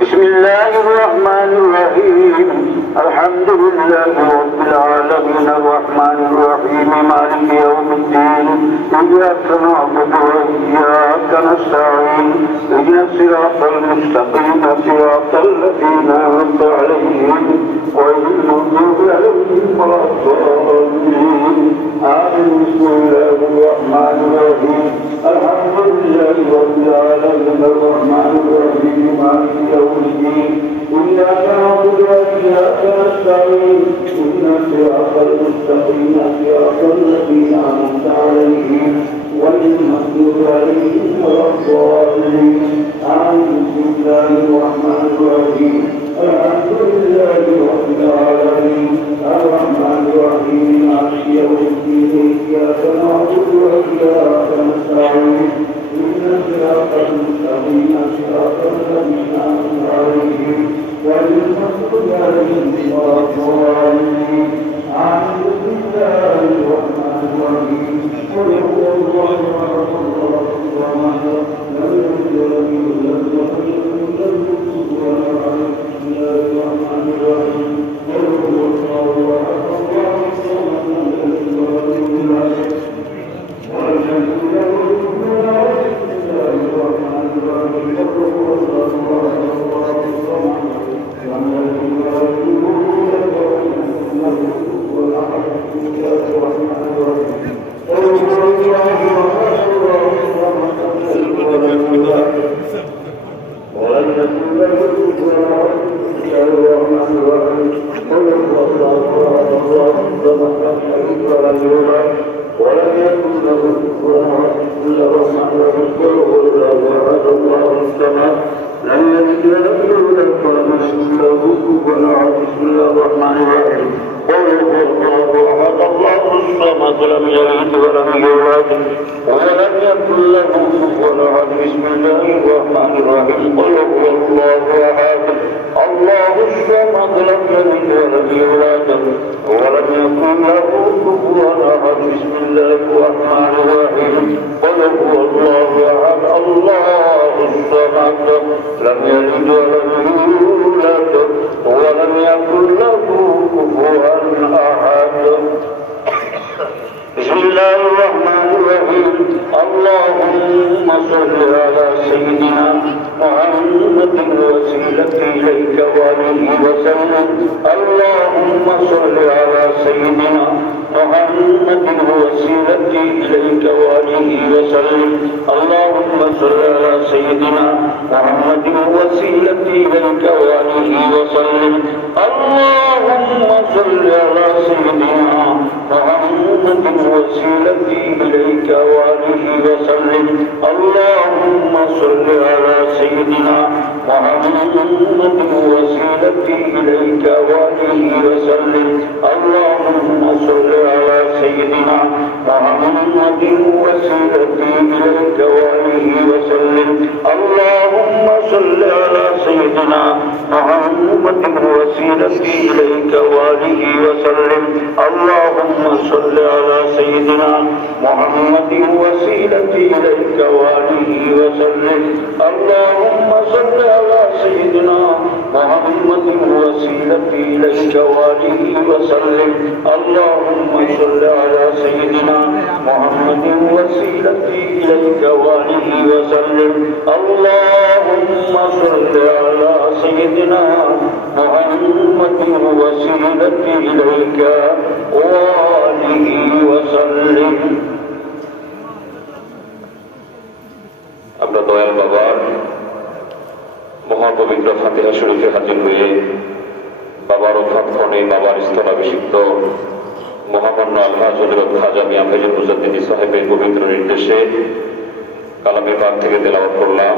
بسم الله الرحمن الرحيم. الحمد لله رب العالمين. الرحمن الرحيم. مالك يوم الدين. إياك نعبد وإياك نستعين. اهدنا الصراط المستقيم. صراط الذين أنعمت عليهم غير المغضوب عليهم ولا الضالين. آمين بسم الله الرحمن الرحيم. الحمد لله رب العالمين الرحمن الرحيم مالك يوم الدين. نعبد وإياك نستعين. اهدنا الصراط المستقيم صراط الذين أنعمت عليهم غير المغضوب عليهم ولا الضالين. آمين بسم الله الرحمن الرحيم. الحمد لله رب العالمين. الرحمن الرحيم مالك يوم الدين إياك نعبد وإياك نستعين اهدنا الصراط المستقيم صراط الذين أنعمت عليهم غير المغضوب عليهم ولا الضالين آمين بسم الله الرحمن الرحيم قل هو الله أحد الله الصمد لم الرحيم قل هو الله أحد. الله الصمد لم يلد بسم الله الرحمن الرحيم. الله أحد. الله ولم يكن له كفوا أحد. بسم الله الرحمن الرحيم. اللهم صل على سيدنا محمد وسيلة إليك وآله وسلم. اللهم صل على سيدنا محمد وسيلة إليك وآله وسلم. اللهم صل على سيدنا محمد وسيلة إليك وآله وسلم. اللهم صل على سيدنا محمد وسيلتي إليك وآله وسلم. اللهم صل على سيدنا محمد وسيلتي إليك وآله وسلم. اللهم صل على سيدنا محمد وسيلتي إليك وآله وسلم. اللهم صل على سيدنا محمد وسيلتي إليك وآله وسلم. اللهم صل على سيدنا محمد وسيلتي إليك وآله وسلم. اللهم صل على سيدنا محمد وسيلتي إليك وآله وسلم. اللهم صل على سيدنا محمد وسيلتي إليك وآله وسلم. اللهم صل على سيدنا محمد وسيلتي إليك وآله وسلم আমরা দয়াল বাবার মহাপবিত্র ফাতিহা শরীফে হাজির হয়ে বাবার অভ্যর্থনে বাবার স্থলাভিষিক্ত মহামান্য আল্লাহ জলিরত খাজা মিয়া ফেজুল মুজাদ্দিনী সাহেবের পবিত্র নির্দেশে কালামে পাক থেকে তেলাওয়াত করলাম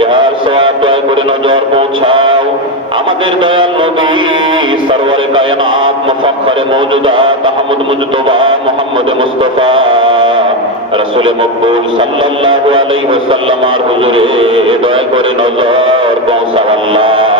ইহার সওয়াব দয়া করে নজর পৌঁছাও। আমাদের দয়াল নবী সরওয়ারে কায়নাত মুফাক্ষরে মৌজুদা আহমদ মুজতবা মোহাম্মদ মুস্তাফা রসুলে মকবুল সাল্লাল্লাহু আলাইহি ওয়াসাল্লাম আর হুজুরে দয়া করে নজর পৌঁছাও আল্লাহ।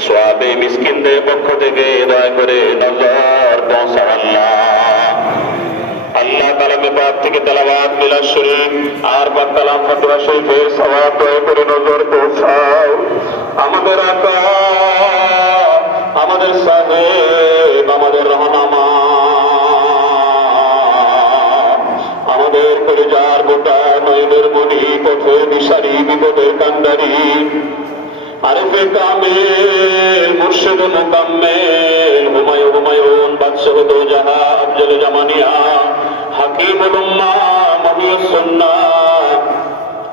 সোয়াবে মিসকিনদের পক্ষ থেকে দয়া করে নজর পৌঁছাও আল্লাহ থেকে করে আমাদের আকা, আমাদের সাহেব, আমাদের আমাদের পরিজার গোটা নয়নের মনি পথের দিশারি বিপদের কান্ডারি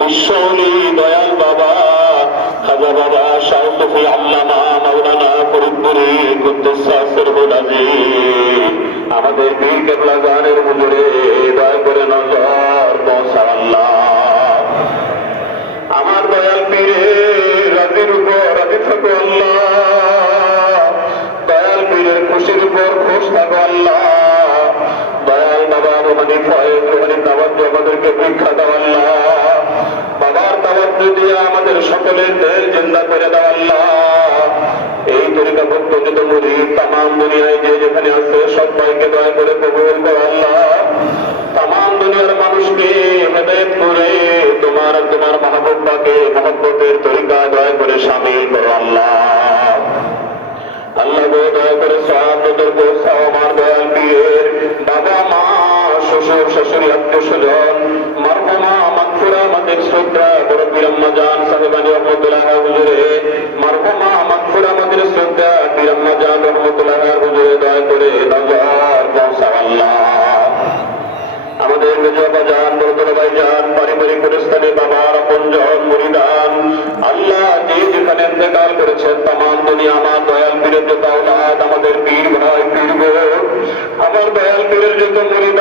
বিশ্বলি দয়াল বাবা, খাজা বাবা, শাহ সুফি আল্লামা, মাওলানা ফরিদপুরি কুদ্দুসাসের হুদাজি আমাদের পীর কেবলা গানের হুজুরে ভিক্ষা দাও আল্লাহ বাবার তাবাজ্য দিয়ে আমাদের সকলের দেল জিন্দা করে দাও আল্লাহ এই তরিকা পদ্ধতিতে মুড়ি তামাম দুনিয়ায় যে যেখানে আছে সবাইকে দয়া করে কবুল করো আল্লাহ তামাম দুনিয়ার মানুষকে হেদায়ত করে তোমার তোমার মাহবুবাকে মহব্বতের তরিকা দয়া করে সামিল করো আল্লাহ আল্লাহ দয়া করে সব আমার দয়াল পীরের বাবা মা শ্বশুর, শাশুড়ি, আত্মীয় স্বজন, মারহুমা মাকফুরা আমাদের শ্রদ্ধা বড় বীরাম্মা জান সাহেবানি রহমতুল্লাহ হুজুরে। মারহুমা মাকফুরা আমাদের শ্রদ্ধা বীরাম্মা জান রহমতুল্লাহ হুজুরে দয়া করে আমাদের মেজবা যান বরদর ভাই যান পারিবারিক অনুষ্ঠানে বাবার আপনজন, মরিদান। আল্লাহ যে যেখানে ইন্তেকাল করেছেন, তামাম দুনিয়া আমার দয়াল পীরের যত আমাদের পীর ভাই, পীর আমার দয়াল পীরের যত আমাদের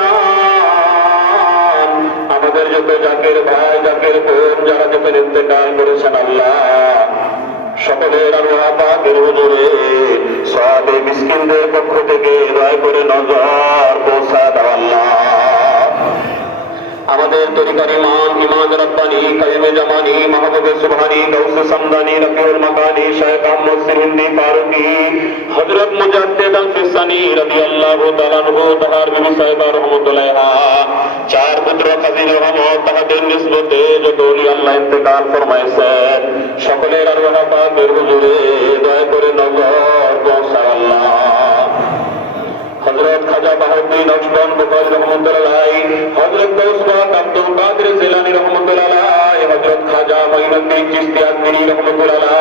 যত জাকের ভাই, জাকের বোন যারা যেখানে ইন্তেকাল করেছেন আল্লাহ, সকলের আল্লাহ পাকের হুজুরে সবে মিসকিনদের পক্ষ থেকে দয়া করে নজর পৌঁছা দাও আল্লাহ। আমাদের তরিকার ইমাম ইমাদ রব্বানি কাইমে জামানি মাহবুবে সুবহানি গৌসে সামদানি, রফিউল মাকানি শেখ আহমদ সিরিন্দি, ফারুকি, হযরত মুজাদ্দিদ আল রাদিয়াল্লাহু তাআলা আনহু, তাহার বিবি সাহেবা রাহমাতুল্লাহ চার পুত্র কাজী রহমত তাহাদের নিসবতে যত ওলি আল্লাহ ইন্তেকাল ফরমাইছেন সকলের আল্লাহ পাকের হুজুরে দয়া করে নজর পৌঁছাও আল্লাহ। হজরত খাজা বাহুদ্দিন অক্সবন বুখারী রহমতুল্লাহ হজরত গৌসবাদ আব্দুল কাদের জিলানী রহমতুল্লাহ হজরত খাজা মঈনুদ্দিন চিশতি আজমিরি রহমতুল্লাহ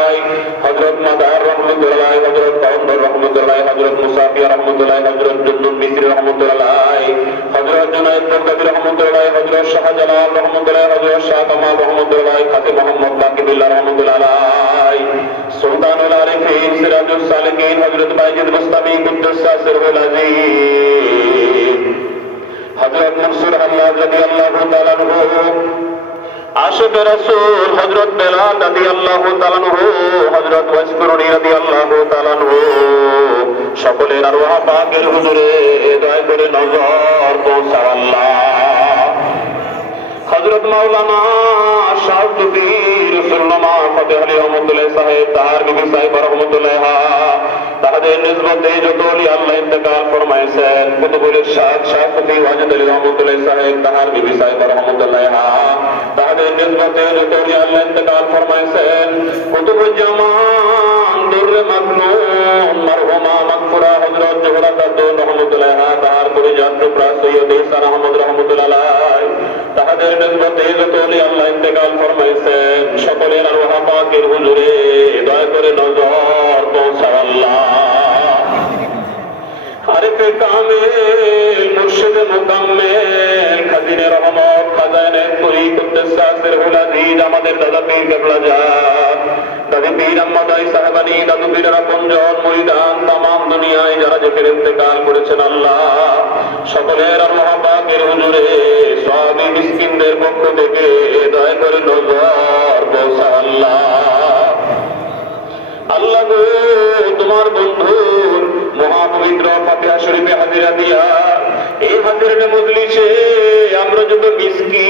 হজরত মাদার রহমতুল্লাহ হজরত বাউন্ডর রহমতুল্লাহ হজরত মুসাফিয়া রহমতুল্লাহ হজরত জুন্নুন মিসরি রহমতুল্লাহ হজরত জুনাইদ বগদাদি রহমতুল্লাহ হজরত শাহজালাল রহমতুল্লাহ হজরত শাহ কামাল রহমতুল্লাহ খাতি মোহাম্মদ বাকিবুল্লাহ রহমতুল্লাহ আলাই সুলতানুল আরিফিন সিরাজুল সালিকিন হজরত বাইজিদ মুস্তামি কুদ্দুস সিরহুল আজিজ হজরত মনসুর আল্লাহ আনহু সকলের আরওয়াহ পাকের হুজুরে দয়া করে নজর পৌঁছাও আল্লাহ। হযরত মাওলানা শাহজুদ্দিন রসুল্লামা ফতেহ আলী রহমতুল্লাহ সাহেব তাহার বিবি সাহেব রহমতুল্লাহ তাহাদের নিসবতে যত আলী আল্লাহ ইন্তেকাল ফরমাইছেন কুতুবুল শাহ শাহ ফতি ওয়াজিদ আলী রহমতুল্লাহ সাহেব তাহার বিবি সাহেব রহমতুল্লাহ তাহাদের নিসবতে যত আলী আল্লাহ ইন্তেকাল ফরমাইছেন কুতুবুজ্জামান দুর্রে মাকনুন মারহুমা মাগফুরা হযরত জোহরা খাতুন রহমতুল্লাহ তাহার পরিজাত টুকরা সৈয়দ ঈসা আহমদ রহমতুল্লাহ তাহাদের নিসবতে যত আলী আল্লাহ ইন্তেকাল ফরমাইছেন পাকের হুজুরে, দয়া করে নজর আরেফে কামেল মুর্শিদ মুকাম্মেল খাজিনে রহমত খাজানে করি কুদ্দুসাসের হুলাদিদ আমাদের দাদা পীর কেবলা যান দাদি পীর আম্মাদাই সাহেবানি, দাদু ময়দান, তামাম দুনিয়ায় যারা যেখানে ইন্তেকাল করেছেন আল্লাহ। সকলের আল্লাহ পাকের হুজুরে, সবই মিসকিনদের পক্ষ থেকে দয়া করে নজর আল্লাহ। আল্লাহ তোমার বন্ধু মহাপবিত্র ফাতিহা শরীফে হাজিরা দিয়া, এই হাজিরা মজলিসে আমরা যত মিসকি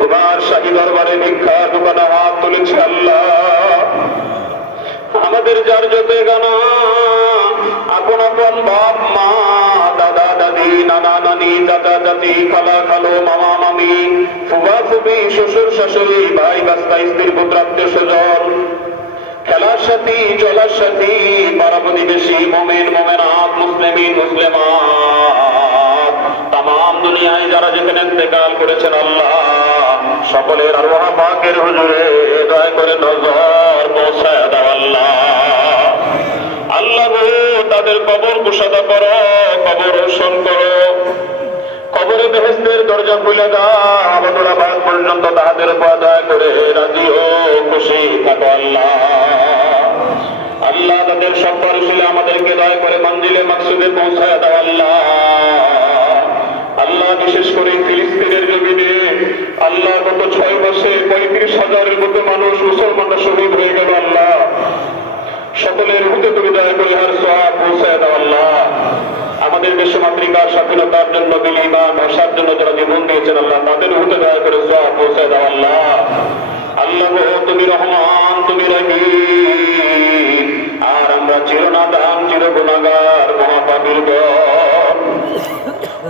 তোমার শাহী দরবারে ভিক্ষা দোকানে হাত তুলেছে আল্লাহ। আমাদের যার যত গানা আপন বাপ মা দাদা দাদি, নানা নানি, দাদা দাদি, খালা খালো, মামা মামি ফুবা ফুবি শ্বশুর শাশুড়ি, ভাই বাস্তা, স্ত্রীর পুত্রাত্মীয় স্বজন। খেলার সাথী, চলার সাথী, পাড়া প্রতিবেশী, মোমেন, মোমেনাত, মুসলিমিন, মুসলিমাত। তাম দুনিয়ায় যারা যেখানে ইন্তেকাল করেছেন আল্লাহ, সকলের আল্লাহ পাকের হুজুরে দয়া করে নজর পৌঁছায় দাও আল্লাহ। তাদের কবর কুসাদা করো, কবর রোশন করো। কবরে বেহেস্তের দরজা খুলে দাও, আবাদুল আবাদ পর্যন্ত তাহাদের উপর করে রাজি ও খুশি থাকো আল্লাহ। আল্লাহ তাদের সম্পর ছিল আমাদেরকে দয়া করে মঞ্জিলে, মাকসুদে পৌঁছায় দাও আল্লাহ। আল্লাহ বিশেষ করে ফিলিস্তিনের জমিনে আল্লাহ গত ছয় মাসে পঁয়ত্রিশ হাজারের মতো মানুষ মুসলমানরা শহীদ হয়ে গেল আল্লাহ। সকলের হুতে তুমি দয়া করে হার সোহাব পৌঁছায় দাও আল্লাহ। আমাদের দেশমাতৃকার স্বাধীনতার জন্য বিলিমা ভাষার জন্য যারা জীবন দিয়েছেন আল্লাহ, তাদের হুতে দয়া করে সোহাব পৌঁছায় দাও আল্লাহ। আল্লাহ তুমি রহমান, তুমি রহিম। আর আমরা চিরনাদান, চির গুণাগার মহাপাবির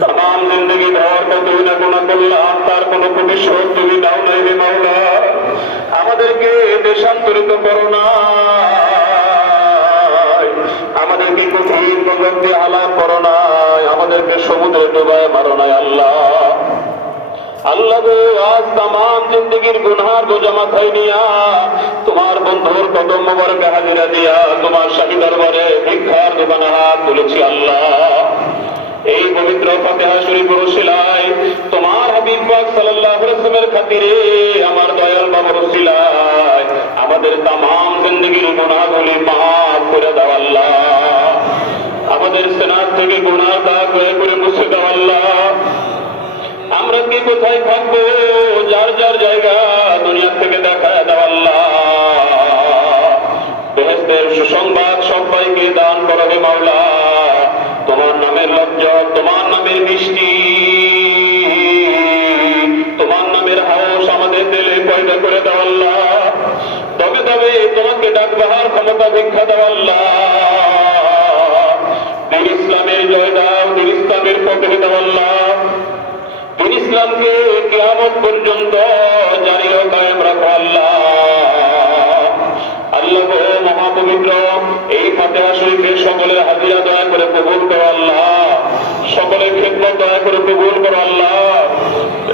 তাম জিন্দগি ভর কত না গুণা করলাম, তার কোনো প্রতিশোধ তুমি দাও নাই রে মাওলা। আমাদেরকে দেশান্তরিত করো না। আমাদেরকে কঠিন প্রগতি আলাপ করো নাই, আমাদেরকে সমুদ্রে ডুবায় মারো নাই আল্লাহ। আল্লাহ আজ তাম জিন্দগির গুনহার নিয়া তোমার বন্ধুর দিয়া তোমার শাহী দরবারে ভিক্ষার হাত তুলেছি আল্লাহ। এই পবিত্র ফাতিহা শরীফ রসিলায় তোমার হাবিব সাল্লাল্লাহু আলাইহি খাতিরে আমার দয়াল বাবা রসিলায় আমাদের তাম জিন্দগির গুণাগুলি মাফ করে দাও আমাদের সেনার থেকে গুণা দাগ করে করে মুছে দাও আল্লাহ। আমরা কি কোথায় থাকব? যার যার জায়গা ক্ষমতা ভিক্ষা দাও আল্লাহ। দিন ইসলামের জয় দাও দিন ইসলামের পক্ষে দাও আল্লাহ। দিন ইসলামকে কিয়ামত পর্যন্ত জারি ও কায়েম রাখো আল্লাহ। আল্লাহ মহাপবিত্র, এই ফাতেহা শরীফে সকলের হাজিরা দয়া করে কবুল করো আল্লাহ। সকলের খেদমত দয়া করে কবুল করো আল্লাহ।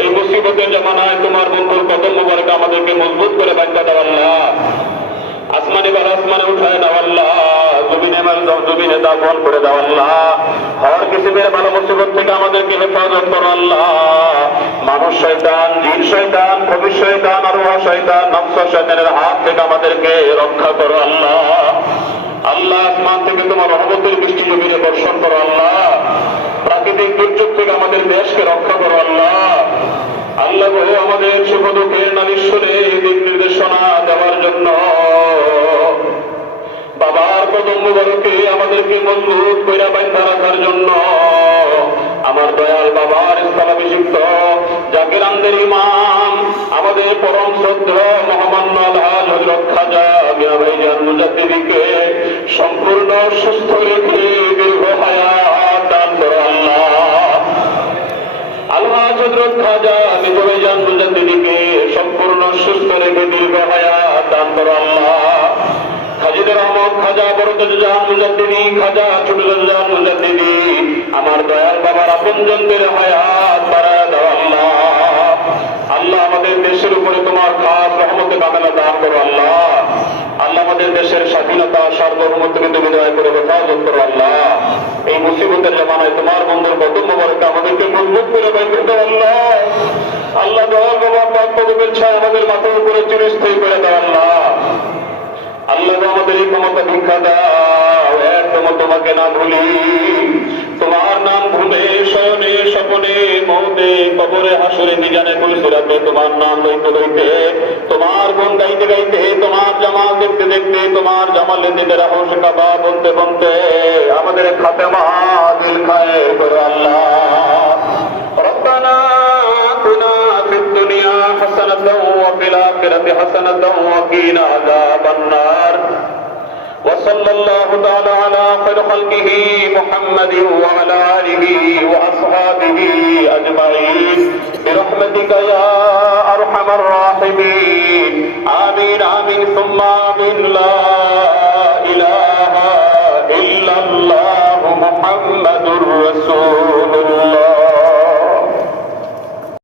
এই মুসিবতের জমানায় তোমার বন্ধুর কদম মোবারক আমাদেরকে মজবুত করে বাঁচা দাও আল্লাহ। আসমানে বার আসমানে উঠায় দাও আল্লাহ। জমিনে মাল দাও, জমিনে দাফন করে দাও আল্লাহ। হর কিসিমের ভালো মুসিবত থেকে আমাদেরকে হেফাজত করো আল্লাহ। মানুষ শয়তান, জিন শয়তান, ভবিষ্য শয়তান, আর শয়তান নফস শয়তানের হাত থেকে আমাদেরকে রক্ষা করো আল্লাহ। আল্লাহ, আসমান থেকে তোমার রহমতের বৃষ্টি জমিনে বর্ষণ করো আল্লাহ। প্রাকৃতিক দুর্যোগ থেকে আমাদের দেশকে রক্ষা করো আল্লাহ। আল্লাহ গো আমাদের সুখ দুঃখের নারীশ্বরে দিক নির্দেশনা দেওয়ার জন্য বাবার কদম মুবারকে আমাদেরকে মজবুত কইরা বাইন্ধা রাখার জন্য আমার দয়াল বাবার স্থলাভিষিক্ত জাকিরানদের ইমাম, আমাদের পরম শ্রদ্ধ মহামান্য আলহাজ হজরত খাজা মিয়া ভাইজান মুজাদ্দিদিকে সম্পূর্ণ সুস্থ রেখে খাজা নিজ ভাইজান মুজাদ্দিদিকে সম্পূর্ণ সুস্থ রেখে দীর্ঘ হায়াত দান করো আল্লাহ। আমার দয়াল বাবার আপনজনদের হায়াত আল্লাহ। আমাদের দেশের উপরে তোমার খাস রহমতে কামেলা দান করো আল্লাহ। আল্লাহ আমাদের দেশের স্বাধীনতা সার্বভৌমত্বকে তুমি দয়া করে হেফাজত করো আল্লাহ। এই মুসিবতের জমানায় তোমার বন্ধুর কদম মোবারকে আমাদেরকে মজবুত করে দাও আল্লাহ। আল্লাহ দয়াল বাবা পাক কদমের ছায় আমাদের মাথার উপরে চিরস্থায়ী করে দাও আল্লাহ। আল্লাহ আমাদের এই ক্ষমতা ভিক্ষা দাও। একদম তোমাকে না ভুলি, তোমার নাম মৌতে কবরে হাসরে নিজানে কুলসিরাতে তোমার নাম লইতে লইতে তোমার গুণ গাইতে গাইতে তোমার জামাল দেখতে দেখতে তোমার জামালে দিতে রাহস কাবা বলতে বলতে আমাদের খাতেমা দিল খায় করো আল্লাহ ربنا آتنا في الدنيا حسنة وفي الآخرة حسنة وقنا عذاب النار وصلى الله تعالى على خير خلقه محمد وعلى آله وأصحابه أجمعين. برحمتك يا أرحم الراحمين. آمين آمين ثم آمين. لا إله إلا الله محمد رسول